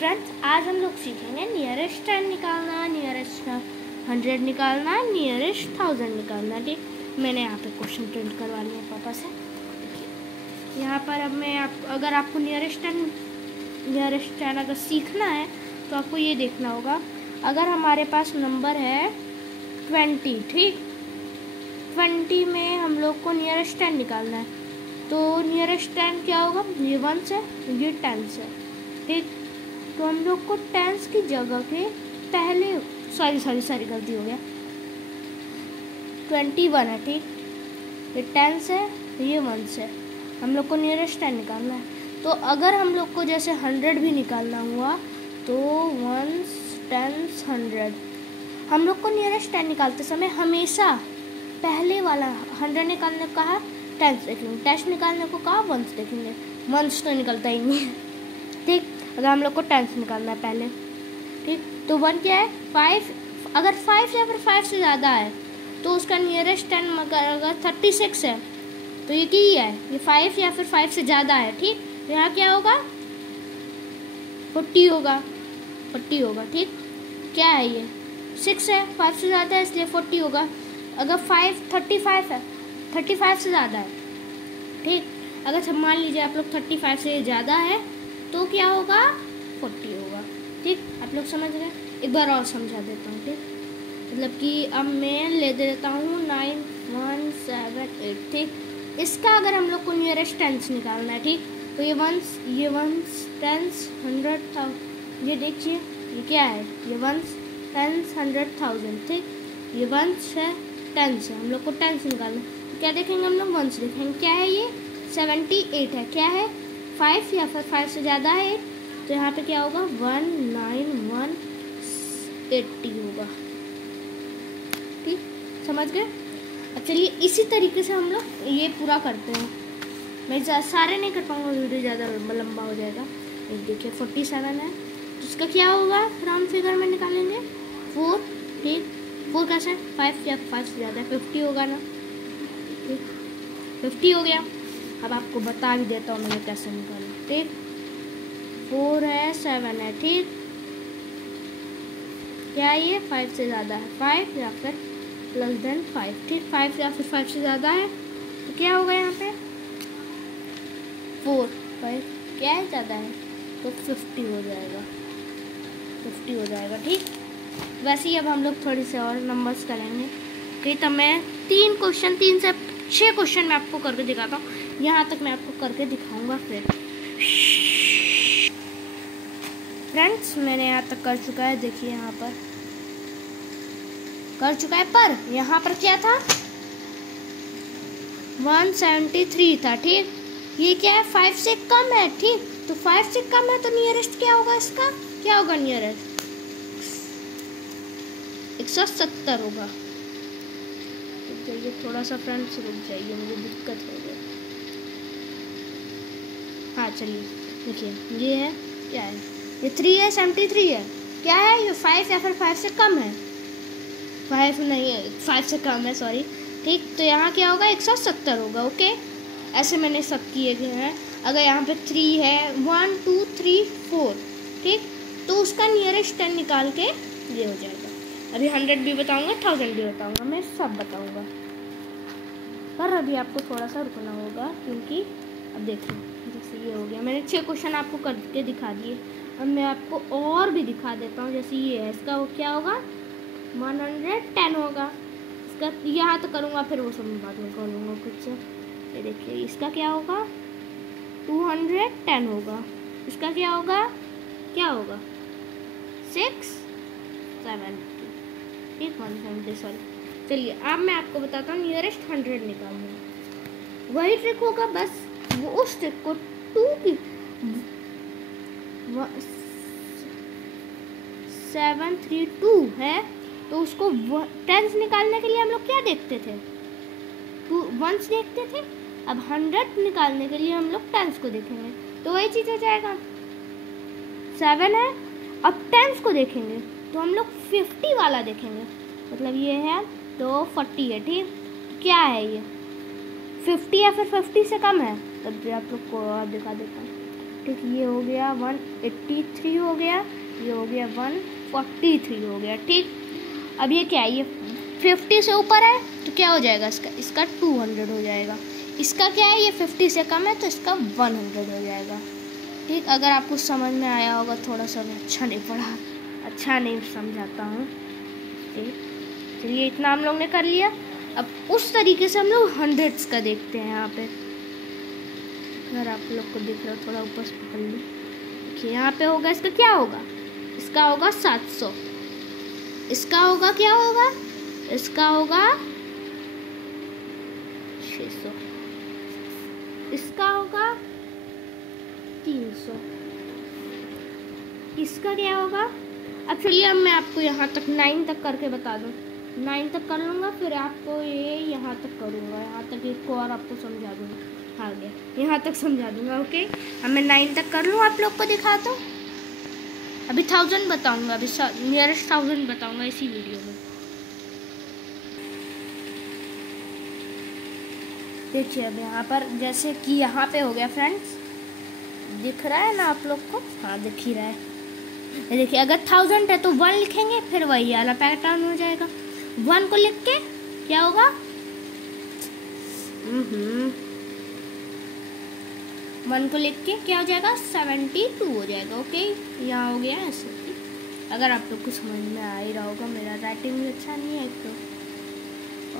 Friends, आज हम लोग सीखेंगे नियरेस्ट 10 निकालना, नियरेस्ट 100 निकालना, नियरेस्ट 1000 निकालना। ठीक, मैंने यहाँ पे क्वेश्चन प्रिंट करवा लिया पापा से। देखिए यहाँ पर अब मैं अगर आपको नियरेस्ट 10 अगर सीखना है तो आपको ये देखना होगा। अगर हमारे पास नंबर है 20, ठीक, 20 में हम लोग को नियरेस्ट 10 निकालना है, तो नियरेस्ट 10 क्या होगा? ये 1 है, ये 10 है, ठीक। तो हम लोग को 10 की जगह पे पहले सॉरी गलती हो गया, 21 है, ठीक, ये 10 है, ये 1 है। हम लोग को नियरेस्ट 10 निकालना है। तो अगर हम लोग को जैसे 100 भी निकालना हुआ तो 1 10 100, हम लोग को नियरेस्ट 10 निकालते समय हमेशा पहले वाला 100 निकालने को कहा 10 देखेंगे, 10 निकालने को कहा 1 देखेंगे। 1 तो निकलता ही नहीं है, ठीक। अगर हम लोग को 10 निकालना है पहले, ठीक, तो 1 क्या है? 5। अगर 5 या फिर 5 से ज़्यादा है तो उसका नियरेस्ट 10 अगर 36 है तो ये क्या है? ये 5 या फिर 5 से ज़्यादा है, ठीक। तो यहाँ क्या होगा? 40 होगा, ठीक। क्या है ये? 6 है, 5 से ज़्यादा है इसलिए 40 होगा। अगर 35 है, 35 से ज़्यादा है, ठीक। अगर मान लीजिए आप लोग 35 से ज़्यादा है तो क्या होगा? 40 होगा, ठीक। आप लोग समझ गए? एक बार और समझा देता हूँ, ठीक। मतलब कि अब मैं ले देता हूँ 9 1 7 8, ठीक। इसका अगर हम लोग को नियरेस्ट 10 निकालना है, ठीक, तो ये 1 10 100 ये देखिए ये क्या है? ये 1 10 100 1000, ठीक। ये 1 है, 10 है, हम लोग को 10 निकालना है। तो क्या देखेंगे हम लोग? 1 देखेंगे। क्या है ये? 78 है। क्या है? 5 या फिर 5 से ज़्यादा है, तो यहाँ पे क्या होगा? 19180 होगा, ठीक। समझ गए? अब चलिए इसी तरीके से हम लोग ये पूरा करते हैं। मैं सारे नहीं कर पाऊँगा, वीडियो ज़्यादा लंबा हो जाएगा। एक देखिए 47 है, तो इसका क्या होगा? राउंड फिगर में निकालेंगे 4, ठीक। 4 कैसे? 5 या 5 से ज़्यादा है, 50 होगा ना, ठीक। 50 हो गया। अब आपको बता भी देता हूँ मैंने कैसे निकाला, ठीक। 4 है, 7 है, ठीक। क्या ये 5 से ज़्यादा है? 5 या फिर प्लस देन 5, ठीक। 5 या फिर 5 से ज़्यादा है तो क्या होगा यहाँ पे? 4 5 क्या है? ज़्यादा है तो 50 हो जाएगा, 50 हो जाएगा, ठीक। वैसे ही अब हम लोग थोड़ी से और नंबर्स करेंगे, ठीक। तो मैं 3 से 6 क्वेश्चन मैं आपको करके दिखाता हूँ। यहाँ तक मैं आपको करके दिखाऊंगा। फिर फ्रेंड्स, मैंने यहाँ तक कर चुका है, देखिए यहाँ पर कर चुका है, पर यहाँ पर क्या था? 173 था, ठीक। ये क्या है? 5 से कम है, ठीक। तो 5 से कम है तो नियरेस्ट क्या होगा? इसका क्या होगा? नियरेस्ट 170 होगा। ये थोड़ा सा फ्रेंड्स रुक जाइए, मुझे दिक्कत हो गई। हाँ चलिए, देखिए ये है, क्या है? ये 3 है, 73 है। क्या है? ये 5 या फिर 5 से कम है, 5 नहीं है, 5 से कम है, सॉरी, ठीक। तो यहाँ क्या होगा? 170 होगा, ओके। ऐसे मैंने सब किए गए हैं। अगर यहाँ पे 3 है, 1 2 3 4, ठीक, तो उसका नियरेस्ट 10 निकाल के ये हो जाएगा। अभी 100 भी बताऊँगा, 1000 भी बताऊँगा, मैं सब बताऊँगा, पर अभी आपको थोड़ा सा रुकना होगा, क्योंकि अब देखिए जैसे ये हो गया, मैंने 6 क्वेश्चन आपको करके दिखा दिए। अब मैं आपको और भी दिखा देता हूँ। जैसे ये है, इसका वो क्या होगा? 110 होगा। इसका यहाँ तो करूँगा, फिर वो सब बाद में कर लूँगा खुद से। ये देखिए इसका क्या होगा? 210 होगा। इसका क्या होगा? 670, ठीक, 170, सॉरी। चलिए अब मैं आपको बताता हूँ नियरेस्ट 100 निकालना। वही ट्रिक होगा, बस वो उस ट्रिक को 2 की 732 है, तो उसको 10 निकालने के लिए हम लोग क्या देखते थे? 2 1s देखते थे। अब 100 निकालने के लिए हम लोग 10 को देखेंगे, तो वही चीज़ हो जाएगा। 7 है, अब 10 को देखेंगे तो हम लोग 50 वाला देखेंगे, मतलब ये है तो 40 है, ठीक। क्या है ये? 50 या फिर 50 से कम है, तब भी आप लोग को और दिखा देता हूँ, ठीक, ये हो गया 183 हो गया, ये हो गया 143 हो गया। ठीक, अब ये क्या है, ये 50 से ऊपर है तो क्या हो जाएगा इसका 200 हो जाएगा। इसका क्या है, ये 50 से कम है तो इसका 100 हो जाएगा। ठीक, अगर आपको समझ में आया होगा, थोड़ा सा अच्छा नहीं पढ़ा, अच्छा नहीं समझाता हूँ। ठीक, चलिए इतना हम लोग ने कर लिया। अब उस तरीके से हम लोग हंड्रेड्स का देखते हैं। यहाँ पे अगर आप लोग को दिख रहा है, थोड़ा ऊपर से पकड़ ली। देखिए यहाँ पे होगा, इसका क्या होगा, इसका होगा 700, इसका होगा क्या होगा, इसका होगा 600, इसका होगा 300, इसका क्या होगा। अब चलिए अब मैं आपको यहाँ तक 9 तक करके बता दूँ। 9 तक कर लूँगा, फिर आपको ये यहाँ तक करूँगा, यहाँ तक एक और आपको समझा दूँगा। आ गया, यहाँ तक समझा दूँगा। ओके, अब मैं 9 तक कर लूँ, आप लोग को दिखाता हूँ। अभी 1000 बताऊँगा, अभी नियरेस्ट 1000 बताऊँगा इसी वीडियो में। देखिए अब यहाँ पर जैसे कि यहाँ पे हो गया फ्रेंड्स, दिख रहा है ना आप लोग को, हाँ दिख ही रहा है। देखिए अगर 1000 है तो 1 लिखेंगे, फिर वही वाला पैटर्न हो जाएगा। 1 को लिख के क्या होगा, 1 को लिख के क्या हो जाएगा, 72 हो जाएगा। ओके, यहाँ हो गया ऐसे। अगर आप लोग को समझ में आ ही रहा होगा, मेरा राइटिंग भी अच्छा नहीं है एक तो।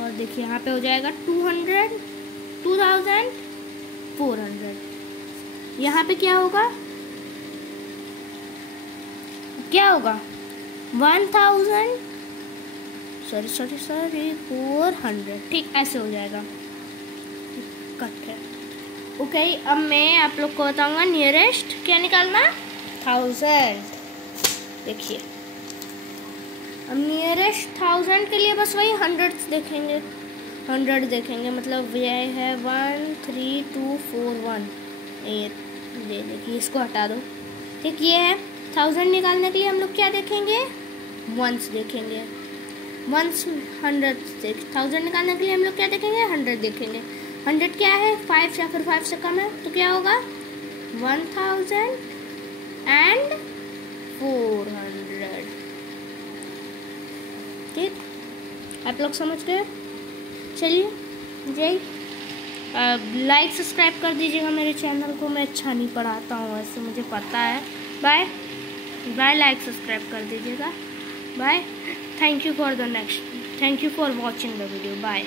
और देखिए यहाँ पे हो जाएगा 200, 2400। यहाँ पे क्या होगा, क्या होगा 1000, सॉरी 400। ठीक, ऐसे हो जाएगा। कट है। ओके, अब मैं आप लोग को बताऊंगा नियरेस्ट क्या निकालना, 1000। देखिए अब नियरेस्ट 1000 के लिए बस वही 100 देखेंगे, 100 देखेंगे, मतलब ये है 13241। ये देखिए, इसको हटा दो। ठीक, ये है 1000 निकालने के लिए हम लोग क्या देखेंगे, वंस देखेंगे, वंस 100 देख। 1000 निकालने के लिए हम लोग क्या देखेंगे, 100 देखेंगे। 100 क्या है, 5 या फिर 5 से कम है तो क्या होगा, 1400। ठीक, आप लोग समझ गए। चलिए जय, लाइक सब्सक्राइब कर दीजिएगा मेरे चैनल को, मैं अच्छा नहीं पढ़ाता हूँ वैसे, मुझे पता है। बाय बाय, लाइक सब्सक्राइब कर दीजिएगा। Bye, thank you for watching the video. Bye.